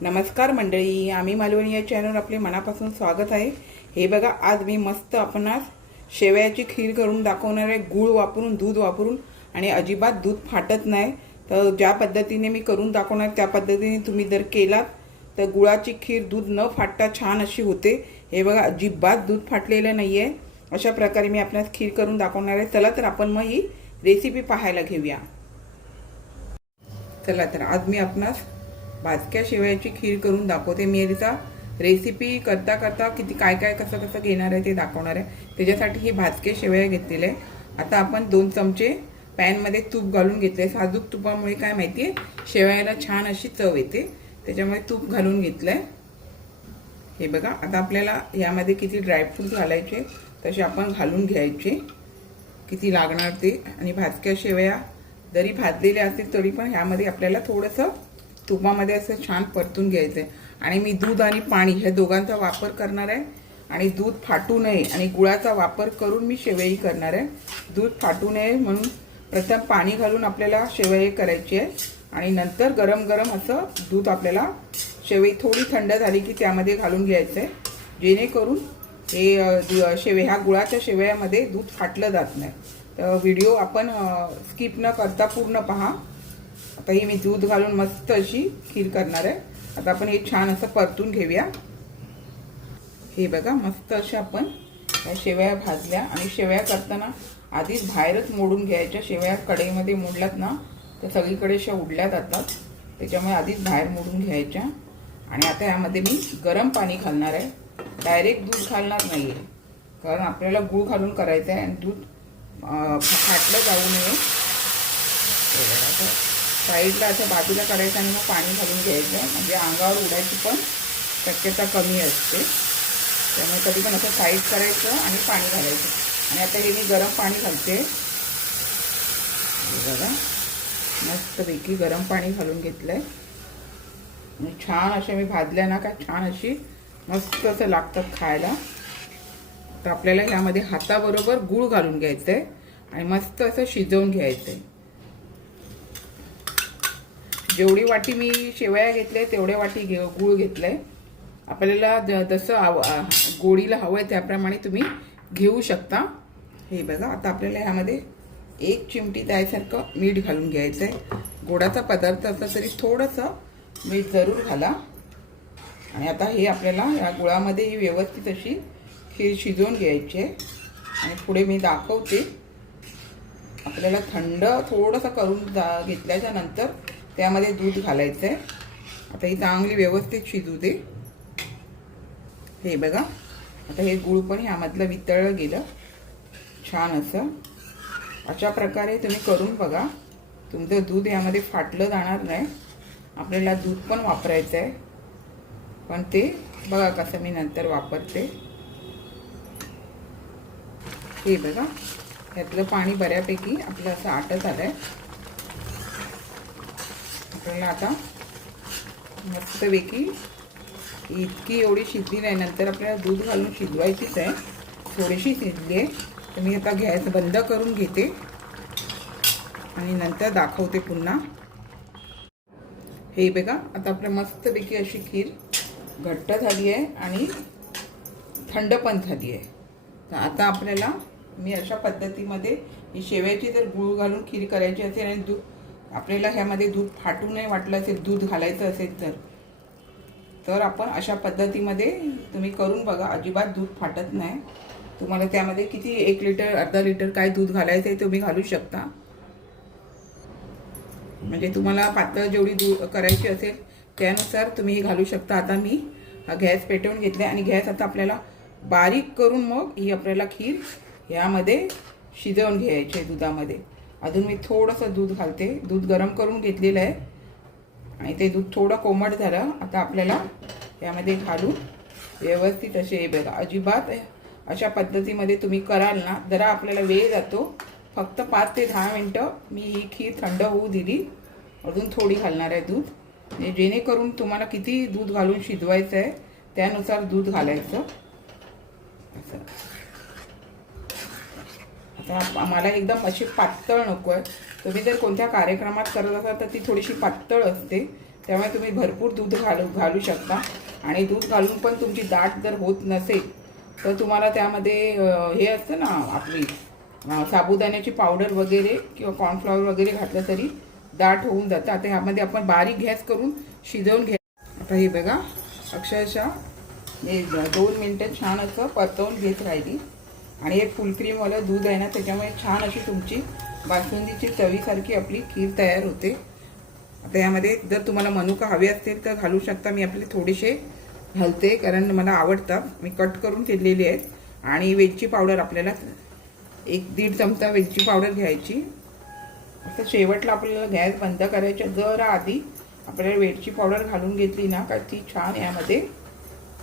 नमस्कार मंडळी, आम्ही मालवणी या चॅनल आपले मनापासून स्वागत आहे। हे बघा, आज मी मस्त आपणास शेवयाची खीर करून दाखवणार आहे। गूळ वापरून, दूध वापरून आणि अजिबात दूध फाटत नाही। तर ज्या पद्धतीने मी करून दाखवणार त्या पद्धतीने तुम्ही जर केलात तर गुळाची खीर दूध न फाटता छान अशी होते। हे बघा, अजिबात दूध फाटलेलं नाहीये। अशा प्रकारे मी आपणास खीर करून दाखवणार आहे। चला तर आपण मग ही रेसिपी पाहायला घेऊया। चला तर आज मी आपणास भाजक्या शेवयाची खीर करून दाखवते। मी याचा रेसिपी करता करता किती काय काय कसं कसं घेणार आहे ते दाखवणार आहे। त्याच्यासाठी ही भाजके शेवया घेतलेले आहे। आता आपण 2 चमचे पॅन मध्ये तूप घालून घेतले। साजूक तुपामुळे काय माहितीये, शेवयाला छान अशी चव येते, त्याच्यामुळे तूप घालून घेतलंय। हे बघा, आता आपल्याला यामध्ये किती ड्रायफ्रूट घालायचे तसे आपण घालून घ्यायचे, किती लागणार ते। आणि भाजक्या शेवया जरी भाजलेल्या असतील तरी पण ह्यामध्ये आपल्याला थोडंसं तुपामध्ये असं छान परतून घ्यायचं आहे। आणि मी दूध आणि पाणी हे दोघांचा वापर करणार आहे। आणि दूध फाटू नये आणि गुळाचा वापर करून मी शेवई करणार आहे। दूध फाटू नये म्हणून प्रथम पाणी घालून आपल्याला शेवई करायची आहे आणि नंतर गरम गरम असं दूध आपल्याला शेवई थोडी थंड झाली की त्यामध्ये घालून घ्यायचं आहे, जेणेकरून हे ह्या गुळाच्या शेवयामध्ये दूध फाटलं जात नाही। तर व्हिडिओ आपण स्किप न करता पूर्ण पहा। आता ही मी दूध घालून मस्त अशी खीर करणार आहे। आता आपण हे छान असं परतून घेऊया। हे बघा, मस्त अशा आपण या शेवया भाजल्या। आणि शेवया करताना आधीच बाहेरच मोडून घ्यायच्या। शेवया कढईमध्ये मोडल्यात ना तर सगळीकडे अशा उडल्या जातात, त्याच्यामुळे आधीच बाहेर मोडून घ्यायच्या। आणि आता यामध्ये मी गरम पाणी घालणार आहे, डायरेक्ट दूध घालणार नाहीये, कारण आपल्याला गूळ घालून करायचं आहे आणि दूध फाटलं जाऊ नये। साईडला असं बाजूला करायचं आणि मग पाणी घालून घ्यायचं, म्हणजे अंगावर उडायची पण शक्यता कमी असते। त्यामुळे कधी पण असं साईड करायचं आणि पाणी घालायचं। आणि आता हे मी गरम पाणी घालते। बघा, मस्तपैकी गरम पाणी घालून घेतलंय आणि छान अशा मी भाजल्या ना का छान अशी मस्त असं लागतात खायला। तर आपल्याला ह्यामध्ये हाताबरोबर गूळ घालून घ्यायचंय आणि मस्त असं शिजवून घ्यायचंय। जेवढी वाटी मी शेवया घेतले तेवढ्या वाटी गूळ घेतलंय। आपल्याला जसं गोडीला हवंय त्याप्रमाणे तुम्ही घेऊ शकता। हे बघा, आता आपल्याला ह्यामध्ये 1 चिमटी त्यासारखं मीठ घालून घ्यायचंय। गोडाचा पदार्थ असला तरी थोडंसं मीठ जरूर घाला। आणि आता हे आपल्याला या गुळामध्ये ही व्यवस्थित अशी खीर शिजवून घ्यायची आहे। आणि पुढे मी दाखवते, आपल्याला थंड थोडंसं करून घेतल्याच्या नंतर त्यामध्ये दूध घालायचं आहे। आता ही चांगली व्यवस्थित शिजू दे। हे बघा, आता हे गूळ पण ह्यामधलं वितळलं गेलं छान असं। अशा प्रकारे तुम्ही करून बघा, तुमचं दूध यामध्ये फाटलं जाणार नाही। आपल्याला दूध पण वापरायचं आहे, पण ते बघा कसं मी नंतर वापरते। हे बघा, यातलं पाणी बऱ्यापैकी आपलं असं आटत आलंय। आपल्याला आता मस्तपैकी इतकी एवढी शिजली नाही, नंतर आपल्याला दूध घालून शिजवायचीच आहे। थोडीशी शिजली आहे तर मी आता गॅस बंद करून घेते आणि नंतर दाखवते पुन्हा। हे बघा, आता आपल्या मस्तपैकी अशी खीर घट्ट झाली आहे आणि थंड पण झाली आहे। तर आता आपल्याला मी अशा पद्धतीमध्ये ही शेवयाची जर गूळ घालून खीर करायची असेल आणि दूध आपल्याला ह्यामध्ये दूध फाटू नये वाटलं असेल, दूध घालायचं असेल तर आपण अशा पद्धतीमध्ये तुम्ही करून बघा, अजिबात दूध फाटत नाही। तुम्हाला त्यामध्ये किती 1 लिटर अर्धा लिटर काय दूध घालायचं आहे तुम्ही घालू शकता, म्हणजे तुम्हाला पातळ जेवढी दूध करायची असेल त्यानुसार तुम्ही हे घालू शकता। आता मी गॅस पेटवून घेतले आणि गॅस आता आपल्याला बारीक करून मग ही आपल्याला खीर यामध्ये शिजवून घ्यायची आहे दुधामध्ये। अजून मी थोडंसं दूध घालते, दूध गरम करून घेतलेलं आहे आणि ते दूध थोडं कोमट झालं। आता आपल्याला यामध्ये घालून व्यवस्थित असे, हे बघा, अजिबात अशा पद्धतीमध्ये तुम्ही कराल ना, जरा आपल्याला वेळ जातो, फक्त 5 ते 10 मिनटं मी ही खीर थंड होऊ दिली। अजून थोडी घालणार आहे दूध, जेणेकरून तुम्हाला किती दूध घालून शिजवायचं आहे त्यानुसार दूध घालायचं असं। आता मला एकदम अशी पातळ नको आहे। तुम्ही जर कोणत्या कार्यक्रमात करत असाल तर ती थोडीशी पातळ असते, त्यामुळे तुम्ही भरपूर दूध घालू शकता. आणि दूध घालून पण तुमची दाट जर होत नसेल तर तुम्हाला त्यामध्ये हे असतं ना आपली साबुदाण्याची पावडर वगैरे किंवा कॉर्नफ्लॉवर वगैरे घातलं तरी दाट होऊन जातं. आता ह्यामध्ये आपण बारीक गॅस करून शिजवून घ्या. आता हे बघा अक्षरशः मी 2 मिनटं छान असं परतवून घेत राहिली. आणि हे फुल क्रीमवालं दूध आहे ना त्याच्यामुळे छान अशी तुमची बासुंदीची चवीसारखी आपली खीर तयार होते. आता यामध्ये जर तुम्हाला मनुका हवे असतील तर घालू शकता. मी आपले थोडेसे घालते कारण मला आवडतात. मी कट करून केलेली आहेत. आणि वेलची पावडर आपल्याला 1-1.5 चमचा वेलची पावडर घ्यायची. आता शेवटला आपल्याला गॅस बंद करायच्या जरा आधी आपल्याला वेलची पावडर घालून घेतली ना का ती छान यामध्ये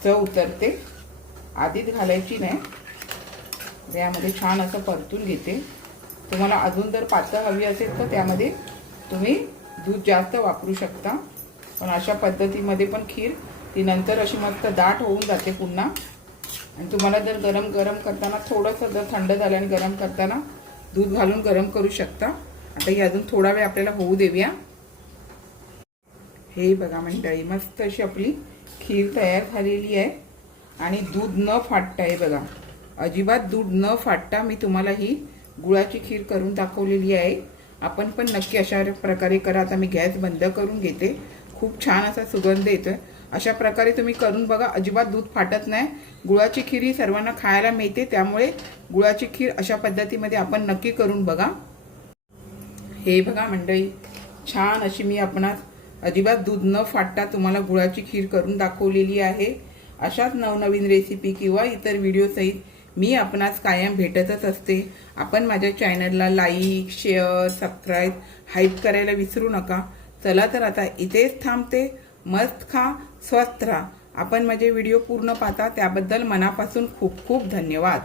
चव उतरते. आधीच घालायची नाही. यामध्ये छान असं परतून घेते. तुम्हाला अजून जर पातळ हवी असेल तर त्यामध्ये तुम्ही दूध जास्त वापरू शकता. पण अशा पद्धतीमध्ये पण खीर ती नंतर अशी मस्त दाट होऊन जाते पुन्हा. आणि तुम्हाला जर गरम करताना थोडंसं जर थंड झालं आणि गरम करताना दूध घालून गरम करू शकता. आता ही अजून थोडा वेळ आपल्याला होऊ देऊया. हे बघा मंडळी मस्त अशी आपली खीर तयार झालेली आहे. आणि दूध न फाटता आहे बघा अजिबात दूध न फाटता मी तुम्हाला ही गुळाची खीर करून दाखवलेली आहे. आपण पण नक्की अशा प्रकारे करा. आता मी गॅस बंद करून घेते. खूप छान असा सुगंध येतोय. अशा प्रकारे तुम्ही करून बघा. अजिबात दूध फाटत नाही. गुळाची खीर ही सर्वांना खायला मिळते त्यामुळे गुळाची खीर अशा पद्धतीमध्ये आपण नक्की करून बघा. हे बघा मंडळी छान अशी मी आपणास अजिबात दूध न फाटता तुम्हाला गुळाची खीर करून दाखवलेली आहे. अशाच नवनवीन रेसिपी किंवा इतर व्हिडिओ सहित मी आपणास कायम भेटतच असते. आपण माझ्या चॅनलला लाईक शेअर सबस्क्राईब हाईप करायला विसरू नका. चला तर आता इथेच थांबते. मस्त खा स्वस्थ राहा. आपण माझे व्हिडिओ पूर्ण पाहता त्याबद्दल मनापासून खूप खूप धन्यवाद.